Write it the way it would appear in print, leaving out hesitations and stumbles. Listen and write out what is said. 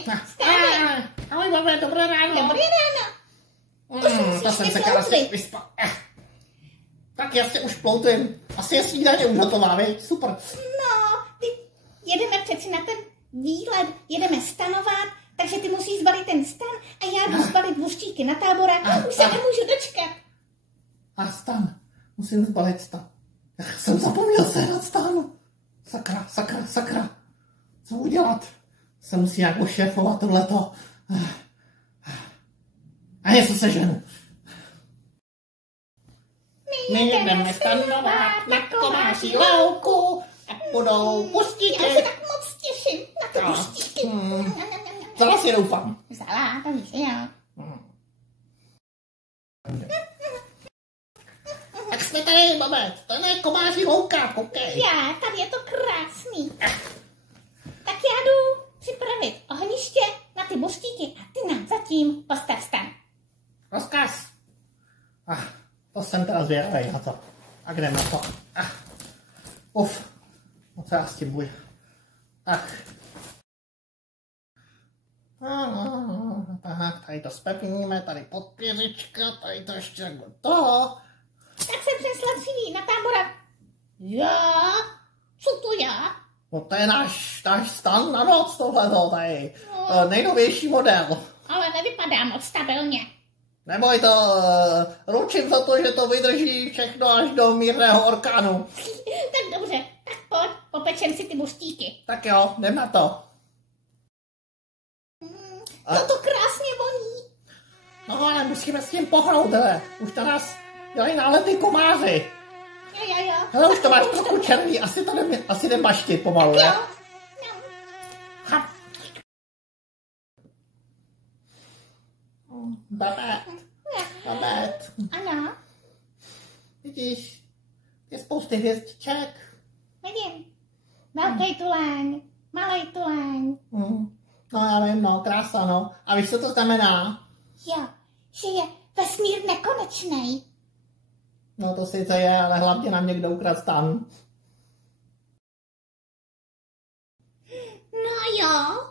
Vstávej. Ahoj, babe, dobré ráno. Dobré ráno. To jsem se krásně vyspal. Tak já se už ploutím. Asi je snídaně už hotová, viď? Super. No, jedeme přeci na ten výlet, jedeme stanovat, takže ty musíš zbalit ten stan a já jdu zbalit buřtíky na táborák. Už se nemůžu dočkat. A stan. Musím zbalit stan. Já jsem zapomněl sehnat stánu. Sakra. Co udělat? Se musí nějak ošéfovat tohleto. A něco seženu. My jdeme stanovat na komáří louku a budou buřtíky. Já se tak moc těším na ty buřtíky. Zala si doufám. Zala, to víš, jo. Tak jsme tady, babet. To je komáří louka, koukej. Já, tady je to krásný. Tak já jdu připravit ohniště na ty buřtíky a ty nám zatím postav stan. Rozkaz. To jsem teda zvědavej na to. A kde na to? No co já s tím budu? Tak, tady to spevníme, tady podpěřička, tady to ještě jako to. Tak jsem přinesla dříví na tábora. Já? Co to já? No to je náš stan na noc tohleto, tady. Nejnovější model. Ale nevypadá moc stabilně. Neboj to, ručím za to, že to vydrží všechno až do mírného orkánu. Tak dobře, tak pojď, popečem si ty buřtíky. Tak jo, jdem na to. To krásně voní. No ale musíme s tím pohnout, hele. Už to nás dělají nálety komáři. Jo. Hele, už to máš trochu černý, asi jde maštit pomalu, ne? Jo. Babet. Ano, Vidíš, je spousty hvězdiček. vidím. Velký tuleň, malý tuleň. No já vím, no, krása, no. A víš, co to znamená? Jo, že je vesmír nekonečnej. No to sice je, ale hlavně nám někdo ukradl stan. No jo,